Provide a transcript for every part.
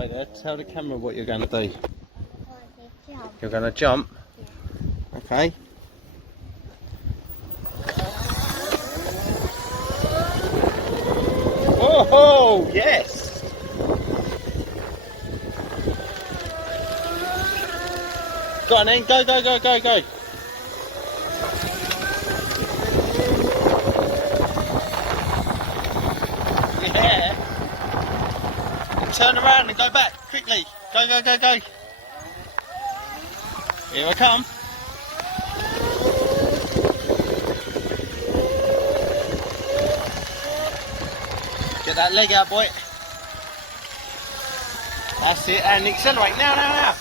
Wait there, tell the camera what you're going to do. Jump. You're going to jump? Yeah. Okay. Oh, yes! Go on then, go, go, go, go, go. Yeah. Turn around and go back, quickly. Go, go, go, go. Here I come. Get that leg out, boy. That's it, and accelerate. Now, now, now.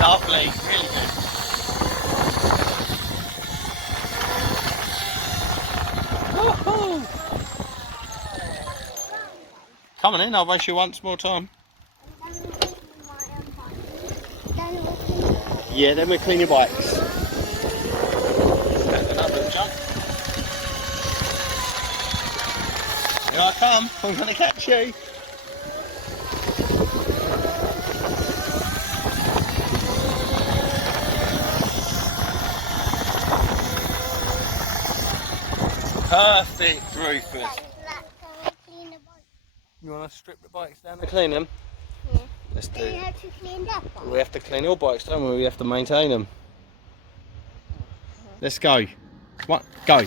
Lovely, really good. Woohoo! Come on in, I'll race you once more time. Yeah, then we'll clean your bikes. And another jump. Here I come, I'm going to catch you. Perfect, Rufus. You want to strip the bikes down and clean them? Yeah. Let's do Do you it. have to clean that one? We have to clean all bikes, don't we? We have to maintain them. Let's go. What? Go.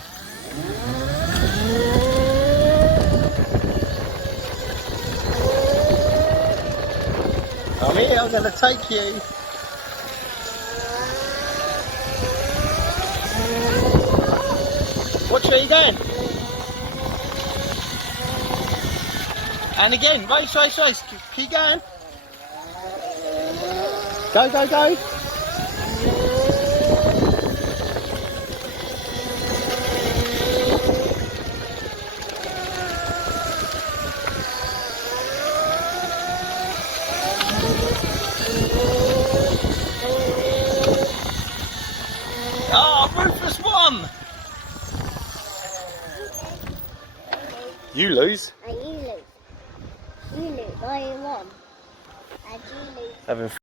I'm here, I'm going to take you. Watch where you're going. And again, race, race, race. Keep going. Go, go, go. Oh, Rufus won! You lose. You lose. You lose. I won. And you lose. Having